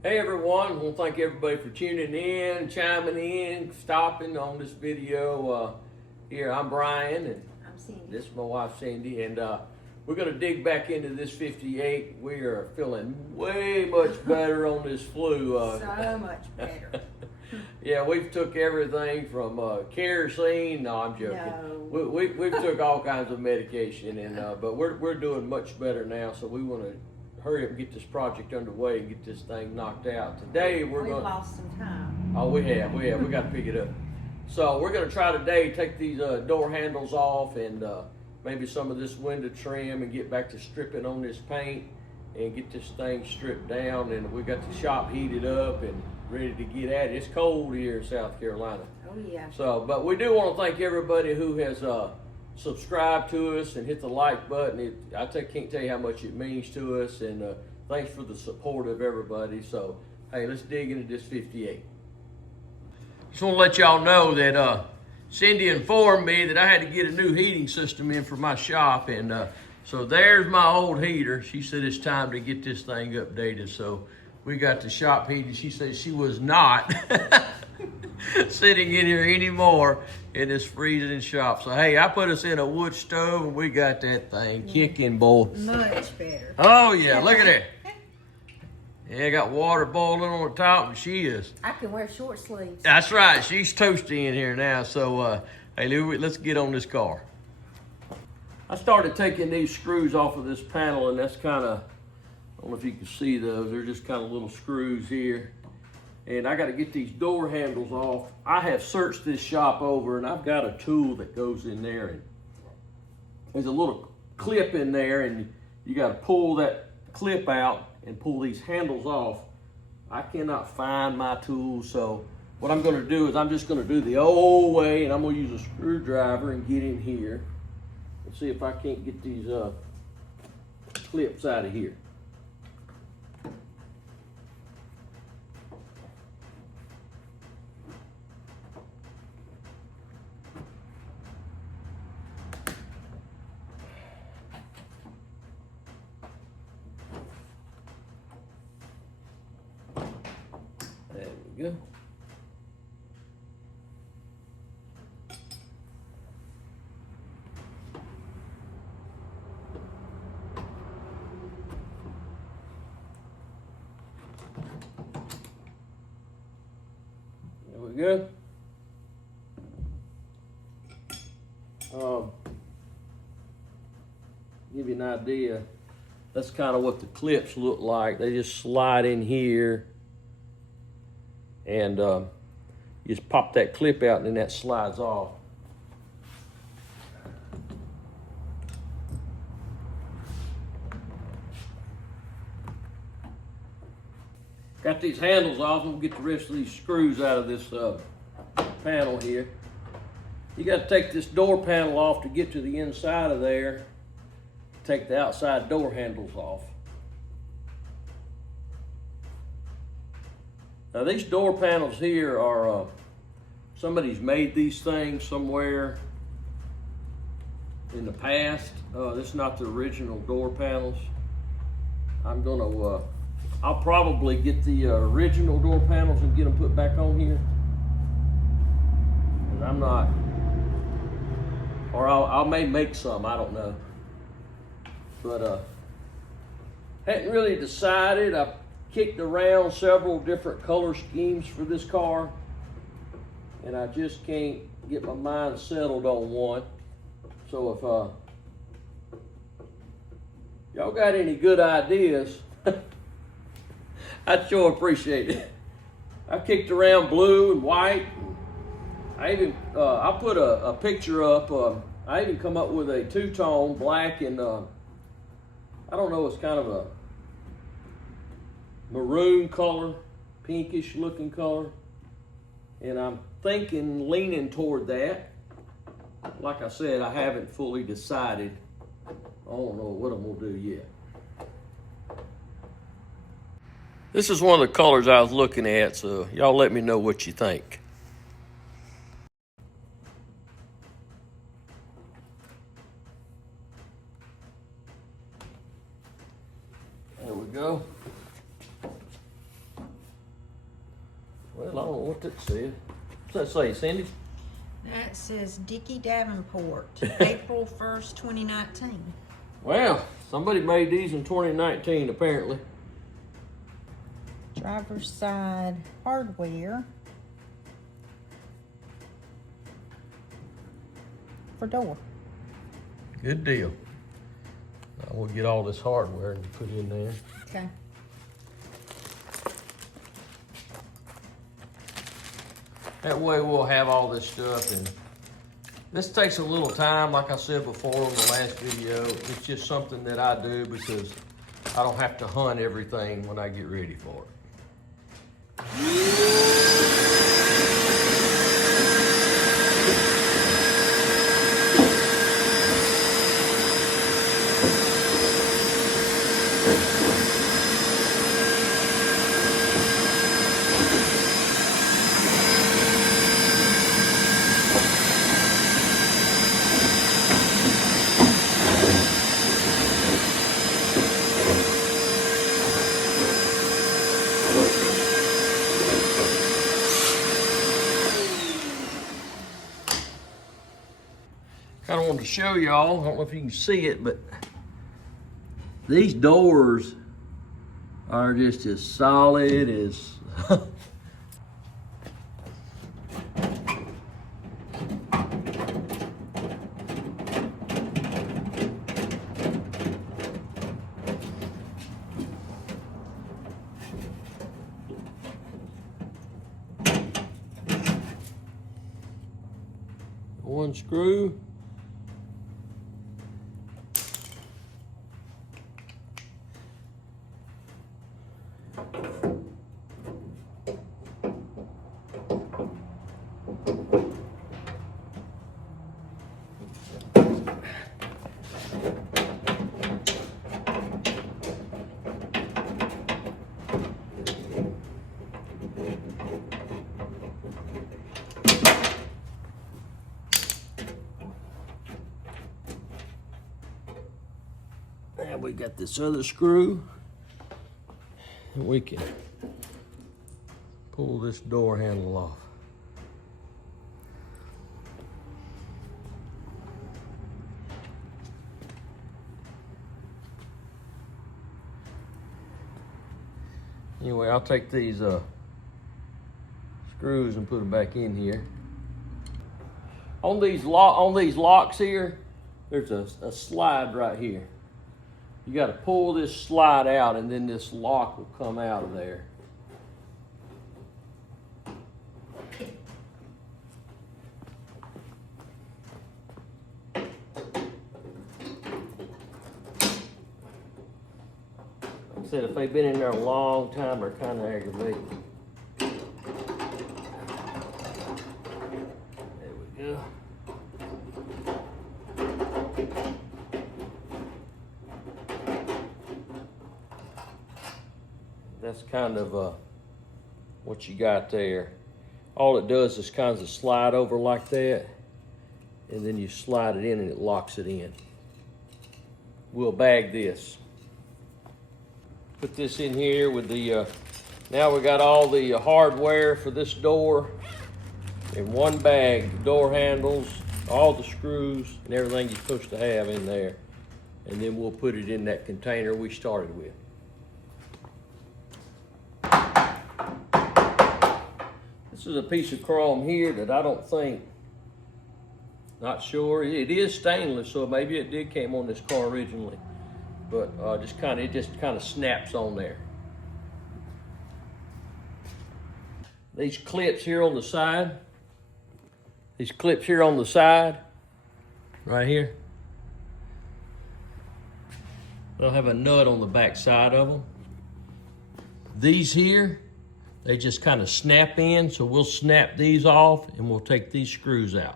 Hey everyone, I want to thank everybody for tuning in, chiming in, stopping on this video. Here, I'm Brian, and I'm Cindy. this is my wife Cindy, and we're going to dig back into this 58. We are feeling way much better on this flu. So much better. Yeah, we've took everything from kerosene. No, I'm joking. No. We've took all kinds of medication, and but we're doing much better now. So we want to hurry up and get this project underway and get this thing knocked out. Today we've lost some time. Oh, we have. We got to pick it up. So we're going to try today take these door handles off and maybe some of this window trim and get back to stripping on this paint and get this thing stripped down. And we got the shop heated up and ready to get at it. It's cold here in South Carolina. Oh yeah. So, but we do want to thank everybody who has subscribe to us and hit the like button. Can't tell you how much it means to us, and thanks for the support of everybody. So, hey, let's dig into this 58. Just want to let y'all know that Cindy informed me that I had to get a new heating system in for my shop, and so there's my old heater. She said it's time to get this thing updated. So we got the shop heating. She said she was not sitting in here anymore in this freezing shop. So hey, I put us in a wood stove and we got that thing kicking, boy. Much better. Oh yeah, look at that. Yeah, got water boiling on the top, and she is. I can wear short sleeves. That's right. She's toasty in here now. So hey, let's get on this car. I started taking these screws off of this panel, and that's kind of, I don't know if you can see those. They're just kind of little screws here. And I got to get these door handles off. I have searched this shop over, and I've got a tool that goes in there, and there's a little clip in there, and you got to pull that clip out and pull these handles off. I cannot find my tool, so what I'm going to do is I'm just going to do the old way, and I'm going to use a screwdriver and get in here and see if I can't get these clips out of here. There we go. There we go. Give you an idea. That's kind of what the clips look like. They just slide in here. And you just pop that clip out and then that slides off. Got these handles off, and we'll get the rest of these screws out of this panel here. You got to take this door panel off to get to the inside of there. Take the outside door handles off. Now these door panels here are, somebody's made these things somewhere in the past. This is not the original door panels. I'll probably get the original door panels and get them put back on here. And I'm not, or I may make some, I don't know. But hadn't really decided. I kicked around several different color schemes for this car, and I just can't get my mind settled on one. So if y'all got any good ideas, I'd sure appreciate it. I kicked around blue and white. I even I put a picture up. I even come up with a two-tone black and I don't know, it's kind of a maroon color, pinkish looking color, and I'm leaning toward that. Like I said, I haven't fully decided. I don't know what I'm gonna do yet. This is one of the colors I was looking at, so y'all let me know what you think. There we go. Well, I don't know what that said. What's that say, Cindy? That says Dickie Davenport, April 1st, 2019. Well, somebody made these in 2019, apparently. Driver's side hardware for door. Good deal. We'll get all this hardware and put in there. Okay. That way we'll have all this stuff, and this takes a little time, like I said before on the last video. It's just something that I do because I don't have to hunt everything when I get ready for it. Kind of wanted to show y'all, I don't know if you can see it, but these doors are just as solid as one screw. And we got this other screw, and we can pull this door handle off. Anyway, I'll take these screws and put them back in here. On these locks here, there's a slide right here. You got to pull this slide out, and then this lock will come out of there. Like I said, if they've been in there a long time, they're kind of aggravating. There we go. That's kind of what you got there. All it does is kind of slide over like that, and then you slide it in and it locks it in. We'll bag this. Put this in here with the, now we got all the hardware for this door in one bag. The door handles, all the screws, and everything you're supposed to have in there. And then we'll put it in that container we started with. This is a piece of chrome here that I don't think, not sure. It is stainless, so maybe it did came on this car originally. But it just kind of snaps on there. These clips here on the side, right here, they'll have a nut on the back side of them. These here, they just kind of snap in, so we'll snap these off and we'll take these screws out.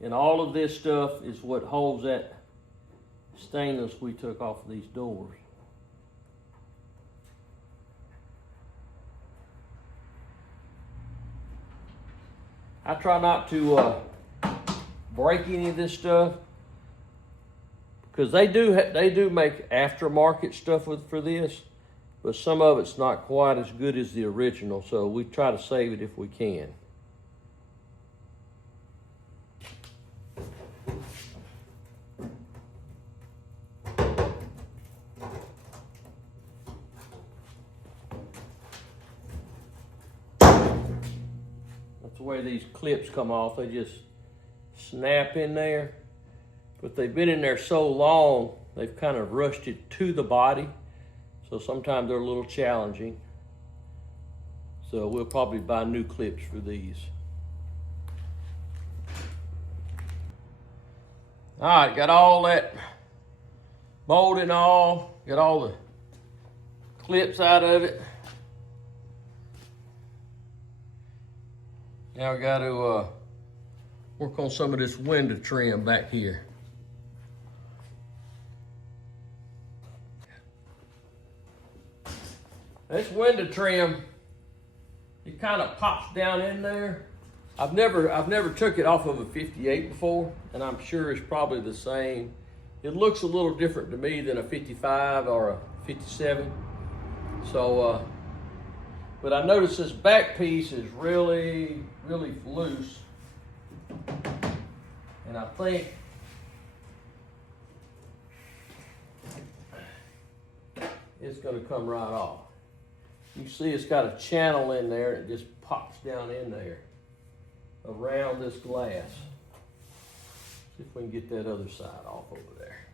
And all of this stuff is what holds that stainless we took off of these doors. I try not to break any of this stuff, because they do make aftermarket stuff for this, but some of it's not quite as good as the original, so we try to save it if we can. That's the way these clips come off. They just snap in there. But they've been in there so long, they've kind of rusted to the body. So sometimes they're a little challenging. So we'll probably buy new clips for these. All right, got all that molding off, got all the clips out of it. Now we got to work on some of this window trim back here. This window trim, it kind of pops down in there. I've never took it off of a 58 before, and I'm sure it's probably the same. It looks a little different to me than a 55 or a 57. So, but I noticed this back piece is really loose, and I think it's going to come right off. You see it's got a channel in there, and it just pops down in there around this glass. See if we can get that other side off over there.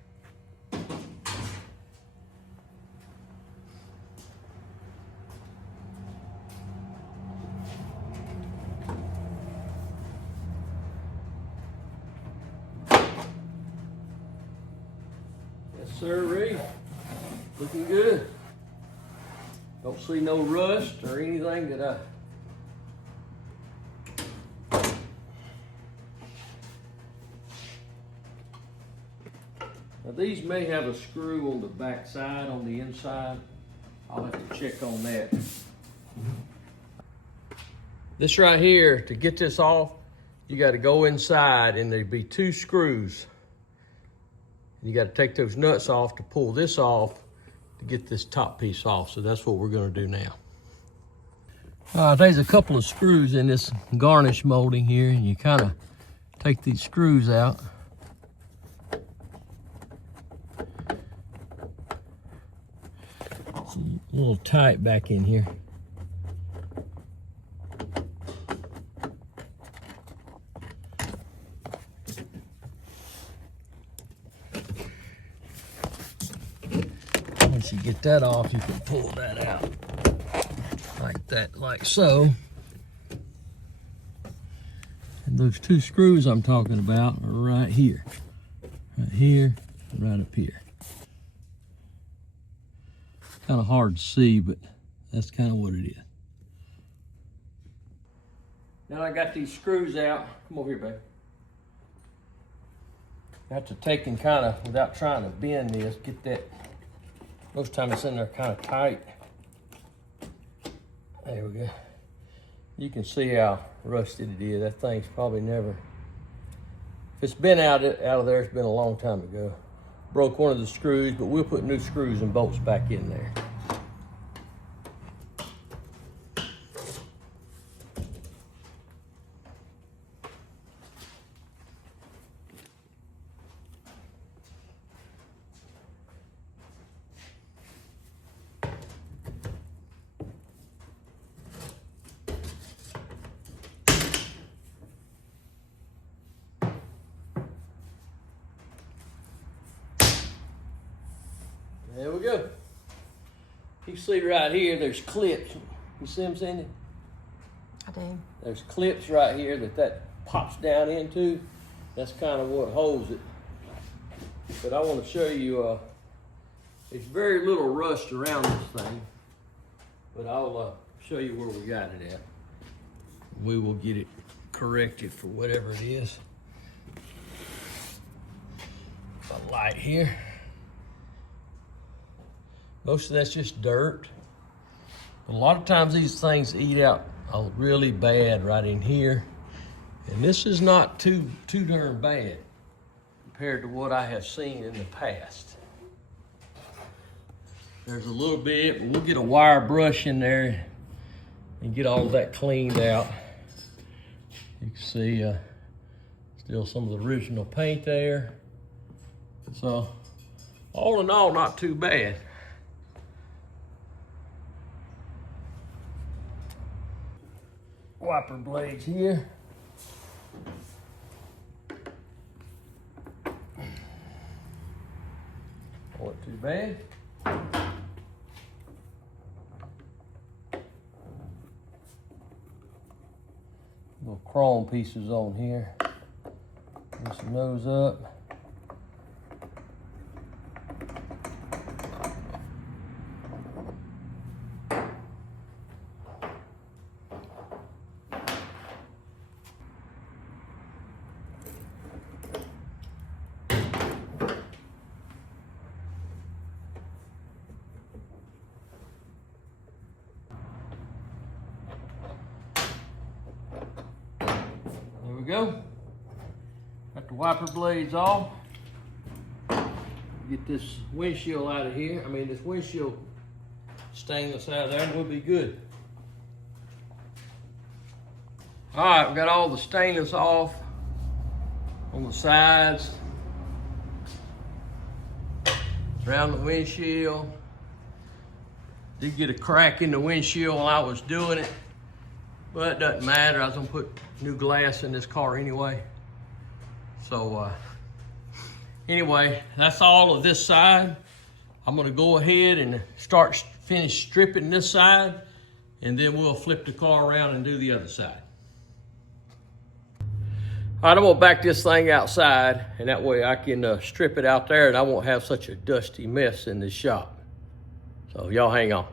Yes, sirree. Looking good. Don't see no rust or anything that Now these may have a screw on the back side, on the inside. I'll have to check on that. This right here, to get this off, you got to go inside and there'd be 2 screws. And you got to take those nuts off to pull this off to get this top piece off. So that's what we're going to do now. There's a couple of screws in this garnish molding here, and you kind of take these screws out. It's a little tight back in here. Once you get that off, you can pull that out like that, like so. And those 2 screws I'm talking about are right here, and right up here. Kind of hard to see, but that's kind of what it is. Now I got these screws out. Come over here, babe. I have to take and kind of, without trying to bend this, get that. Most of the time it's in there kind of tight. There we go. You can see how rusted it is. That thing's probably never, if it's been out of there, it's been a long time ago. Broke one of the screws, but we'll put new screws and bolts back in there. There we go. You see right here, there's clips. You see them, Cindy? I do. There's clips right here that pops down into. That's kind of what holds it. But I want to show you, there's very little rust around this thing. But I'll show you where we got it at. We will get it corrected for whatever it is. A light here. Most of that's just dirt. A lot of times these things eat out really bad right in here. And this is not too darn bad compared to what I have seen in the past. There's a little bit, but we'll get a wire brush in there and get all of that cleaned out. You can see still some of the original paint there. So all in all, not too bad. Wiper blades here. Not too bad. Little chrome pieces on here. Loosen those up. There we go. Got the wiper blades off. Get this windshield out of here. This windshield stainless out of there, and we'll be good. All right, we got all the stainless off on the sides, around the windshield. Did get a crack in the windshield while I was doing it, but it doesn't matter. I was gonna put new glass in this car anyway. So anyway, that's all of this side. I'm gonna go ahead and finish stripping this side, and then we'll flip the car around and do the other side. All right, I'm gonna back this thing outside, and that way I can strip it out there and I won't have such a dusty mess in this shop. So y'all hang on.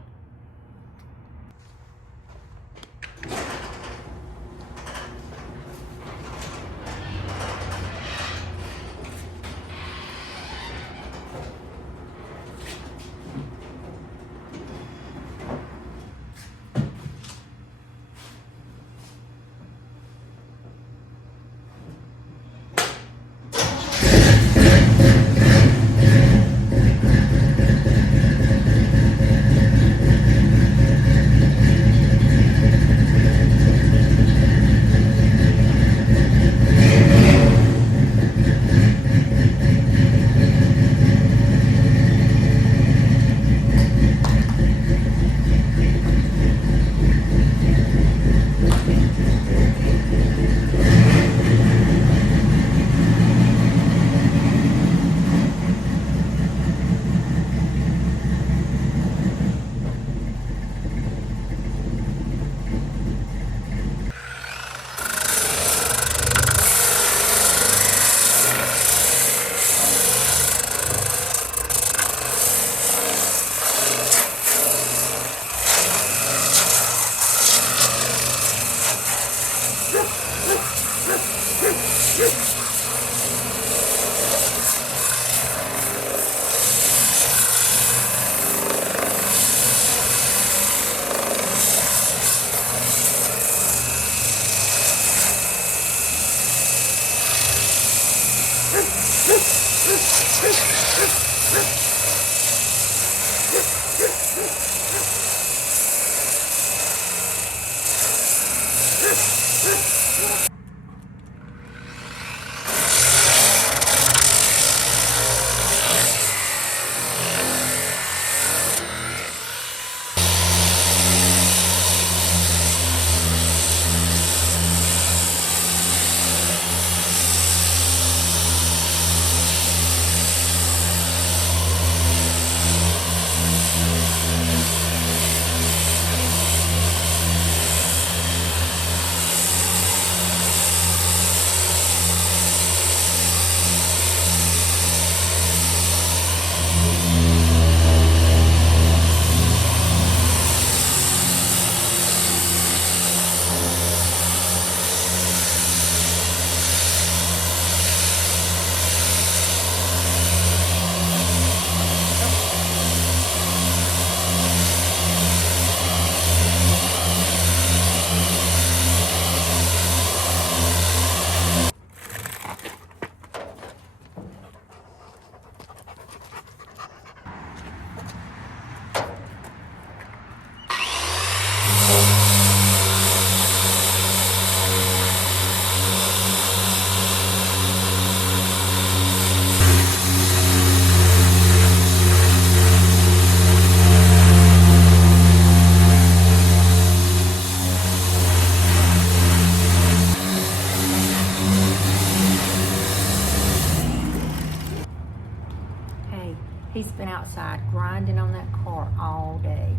outside grinding on that car all day.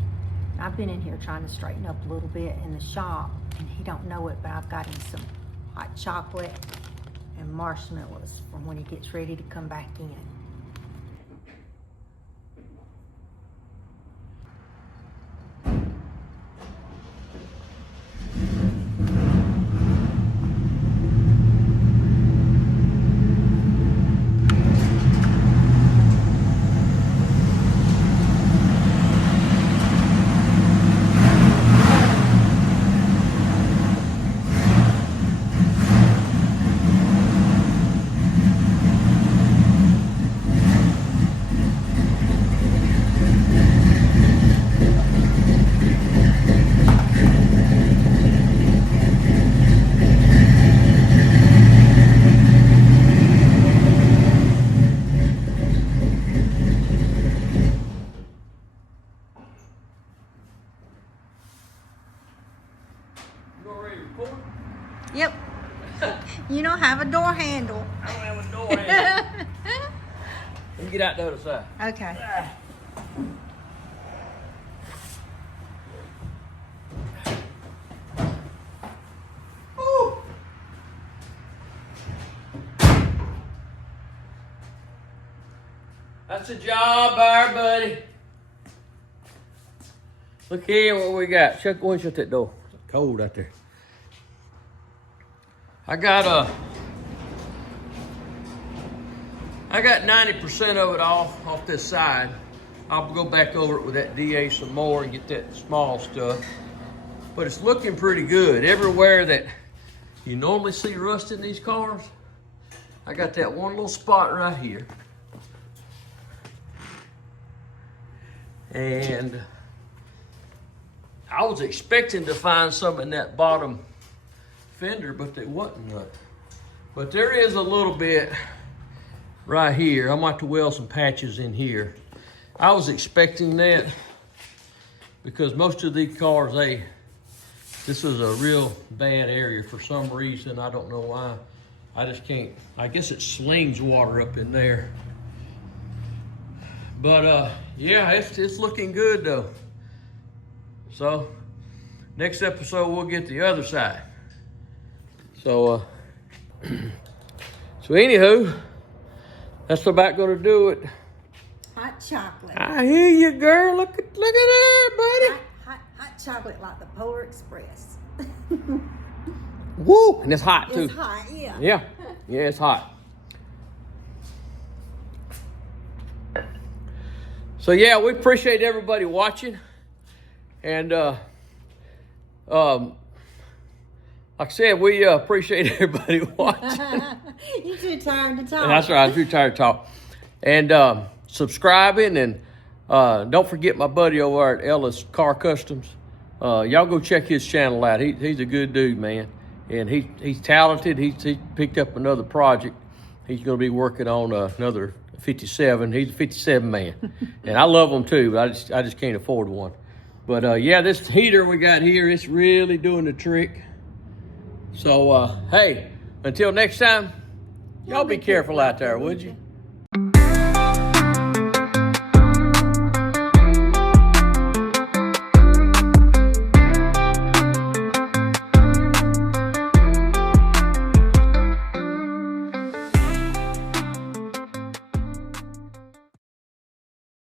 I've been in here trying to straighten up a little bit in the shop, and he don't know it, but I've got him some hot chocolate and marshmallows for when he gets ready to come back in. Yep. You don't have a door handle. I don't have a door handle. Let me get out the other side. Okay. Woo. That's a job there, buddy. Look here what we got. Chuck, go and shut that door. It's cold out there. I got 90% of it off this side. I'll go back over it with that DA some more and get that small stuff. But it's looking pretty good. Everywhere that you normally see rust in these cars, I got that one little spot right here. And I was expecting to find some in that bottom fender, but there wasn't none. But there is a little bit right here. I might have to weld some patches in here. I was expecting that because most of these cars, this is a real bad area for some reason. I don't know why. I just can't. I guess it slings water up in there. But yeah, it's looking good though. So next episode we'll get the other side. So anywho, that's about gonna do it. Hot chocolate. I hear you, girl. Look at there, buddy. Hot chocolate like the Polar Express. Woo! And it's hot too. It's hot, yeah. Yeah, it's hot. So yeah, we appreciate everybody watching, and like I said, we appreciate everybody watching. You're too tired to talk. That's right, I'm too tired to talk. And subscribing, and don't forget my buddy over at Ellis Car Customs. Y'all go check his channel out. He's a good dude, man. And he's talented. He picked up another project. He's going to be working on another 57. He's a 57 man. And I love him too, but I just can't afford one. But yeah, this heater we got here, it's really doing the trick. So, hey, until next time, y'all be careful out there, would you?